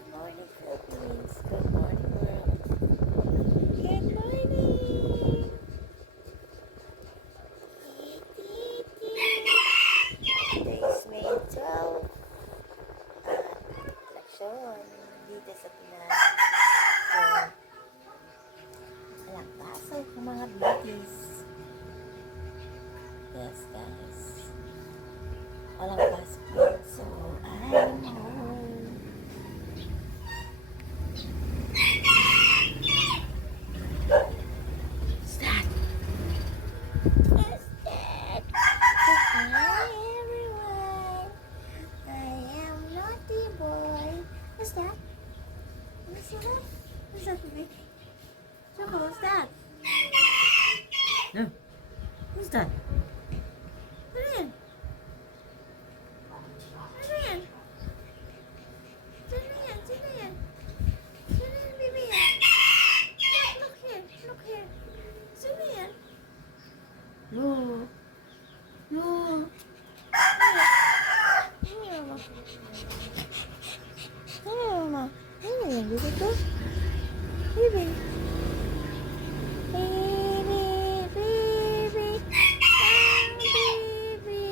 Good morning, Philippines. Good morning, world. Good morning. Today is May 12. Eleksyon dito sa Pinas. So, walang pasok ng mga beauties. Yes, guys. Walang pasok yun. So, I'm home. Start. Start. Hi, everyone. I am naughty boy. What's that? What's that? What's that, baby? Choco, what's that? No. Who's that? Ano yan? Ano yan? Sino yan? Sino yan? Sino yan, baby yan? Look here. Look here. Sino yan? No. No. Ano yan, mama? Ano yan, mama? Ano yan, baby ko? Baby. Baby, baby. Ang baby.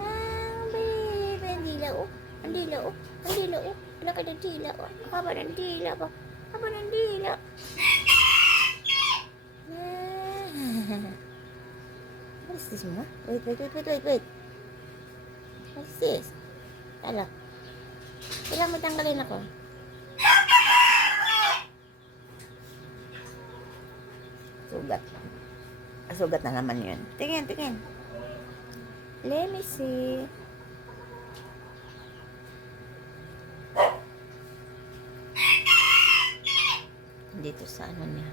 Ang baby. Ang dila, oh. Ang dila, oh. Ang dila, oh. Wala ka ng dila, oh. Haba ng dila ba? Haba ng dila. What is this, Mama? Wait. What is this? Kala. Kailangan mo tanggalin ako. Sugat. Sugat na naman yun. Tingin. Let me see. Dito sa ano niya.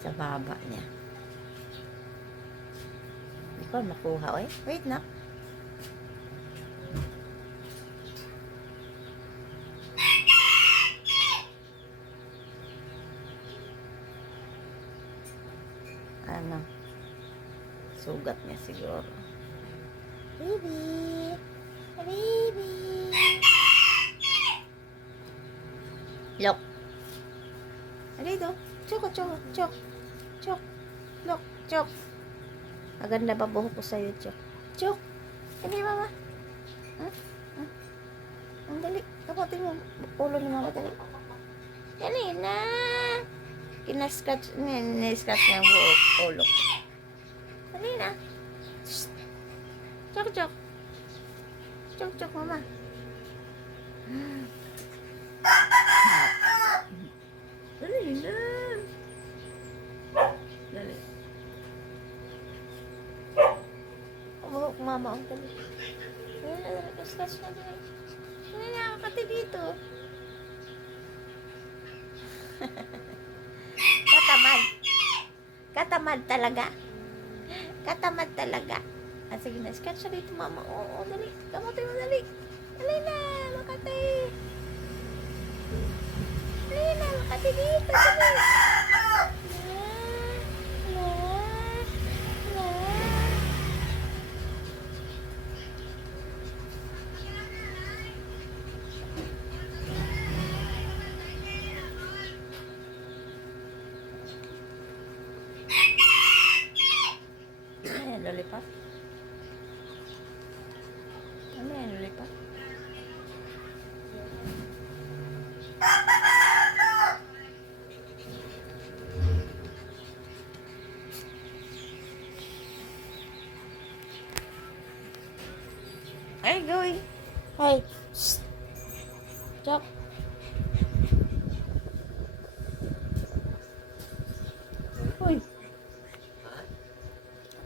Sa baba niya. Hindi ko makuha. Wait na. Ano? Sugat niya siguro. Baby! Baby! Look! Dito. Chok. Look, Chok. Maganda ba buhok ko sa'yo, Chok? Chok! Hindi, mama. Ang dali. Kapotin mo. Ulo ni mama, dali. Dali na! Kinascratch niya yung buhok. Ulo. Dali na. Shh. Chok. Chok, mama. Dali na. Dali. Buhok mama. Ang dali. Dali. Scratch na dali. Dali na. Pati dito. Katamad talaga. Sige na. Scratch na dito, mama. Oo, dali. Kamote mo, dali. Dali na. Makati. Dali na. Makati dito. Dali. Lollipop? Ano yan, lollipop? Ay, going. Hey, shh. Chok. Uy.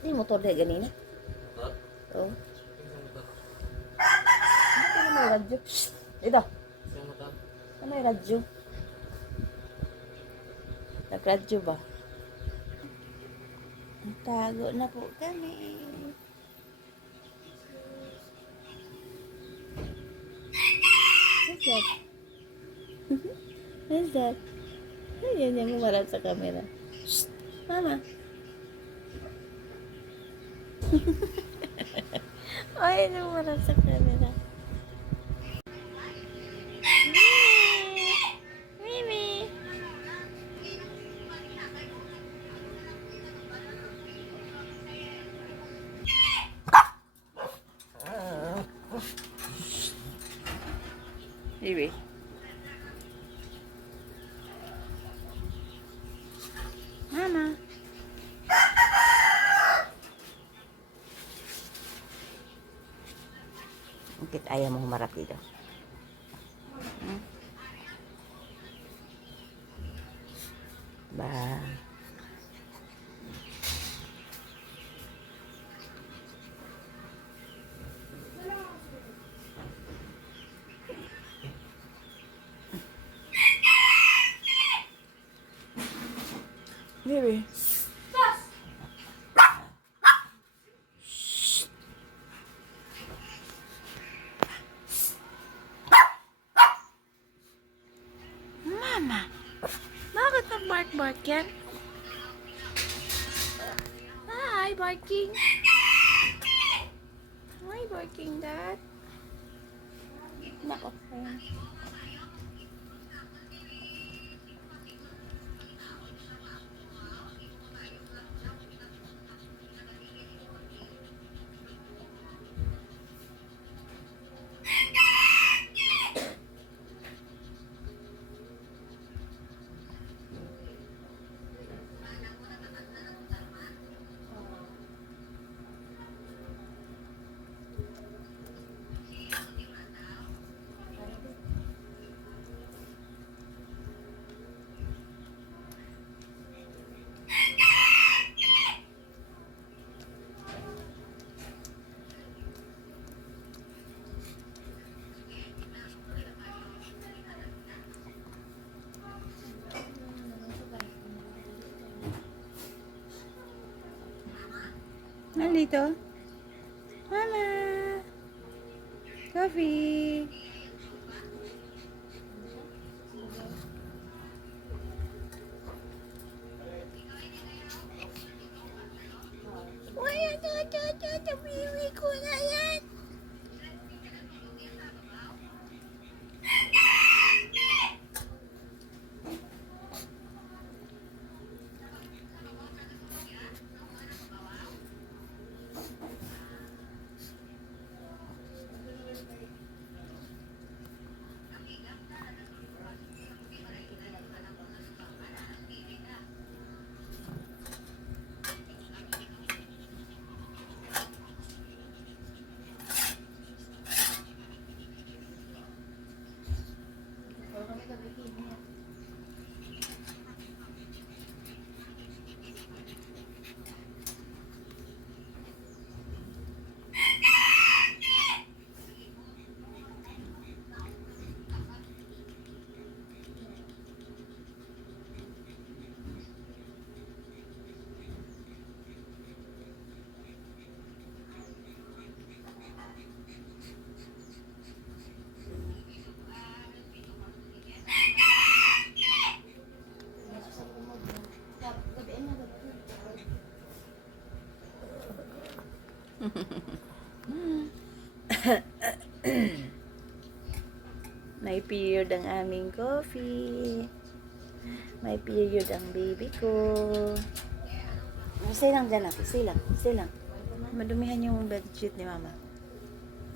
Ini motor dia ganina. Oh. Ano may radyo? Ito. Ano may radyo? Nag-radyo ba? Tago na po kami. What's that? What's that? Ayan yung umarap sa camera. Shh! Mama! Ay, umarap sa camera. Baby. Mama. Bakit ayaw mo humarap dito? Hmm? Ba. Baby. Mama, bakit nag-bark-bark yan? Hi, barking. Hi, barking, Dad. Nako. Ayan. Nandito? Mama! Coffee! Wala to, bibi ko na yan! May period ang aming coffee. May period ang baby ko. Stay lang dyan, ate. Stay lang. Stay lang. Madumihan yung bedsheet ni mama.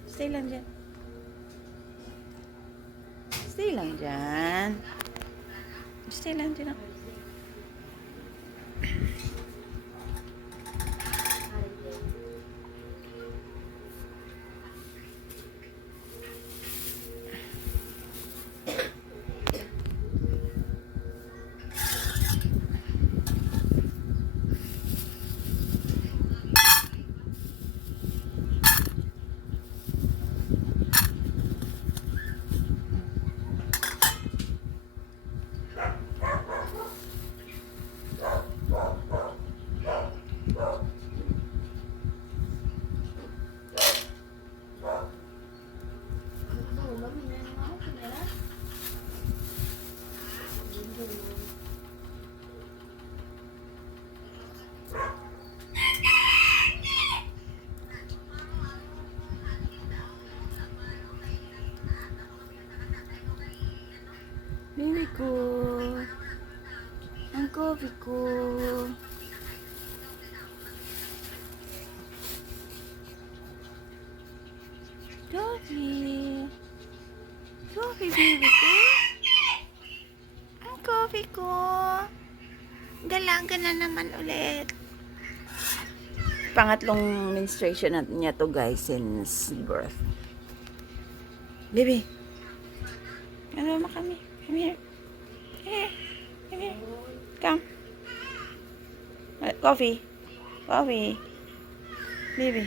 Stay lang dyan. Stay lang dyan. Stay lang dyan. Baby ko. Ang coffee ko. Coffee. Coffee, baby ko. Ang coffee ko. Dalaga na naman ulit. Pangatlong menstruation niya to guys since birth. Baby. Ano mo kami? Come here. Here. Come here. Come. Coffee. Coffee. Baby.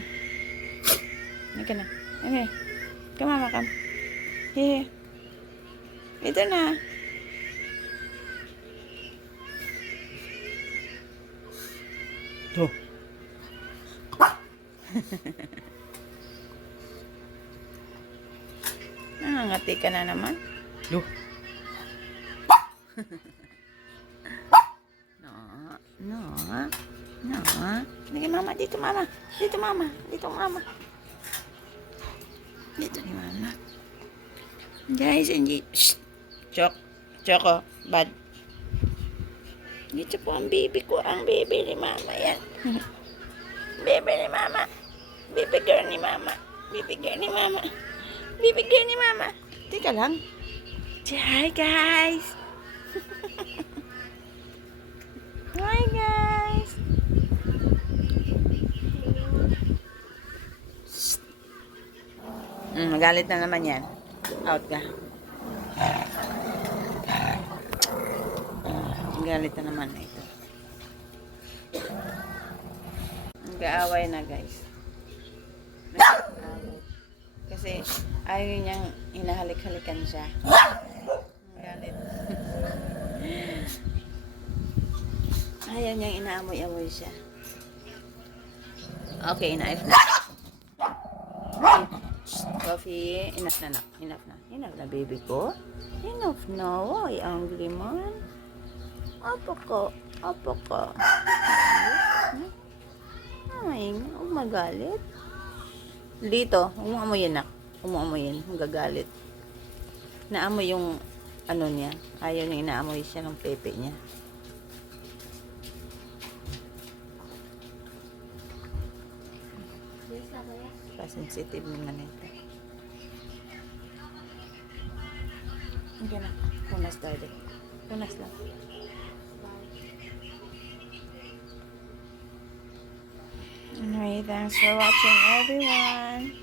Halika na. Come here. Come mama, come. Here. Ito na. To. Nangangati ka na naman. No. No. No. No. Sige mama, dito mama. Dito mama. Dito mama. Dito ni mama. Guys, hindi. Shh. Choco. Bad. Dito po ang baby ko. Ang baby ni mama yan. Baby ni mama. Baby girl ni mama. Baby girl ni mama. Baby girl ni mama. Teka lang. Say hi guys. Hi guys. Magalit na naman yan. Out ka. Galit na naman na ito. Nag-aaway na guys. Nag-aaway. Kasi ayaw niyang hinahalik-halikan siya. Galit. Ayaw niyang inaamoy-amoy siya. Okay, enough na. Coffee. Enough na. Enough na baby ko. Enough na. Why angry man? Apa ka? Ay, huwag magalit. Dito, umuamoy na. Umuamoy gagalit. Naamoy yung ano niya. Ayaw niya inaamoy siya ng pepe niya. Pa-sensitive naman ito. Hindi na. Punas daddy. Punas lang. Anyway, thanks for watching everyone.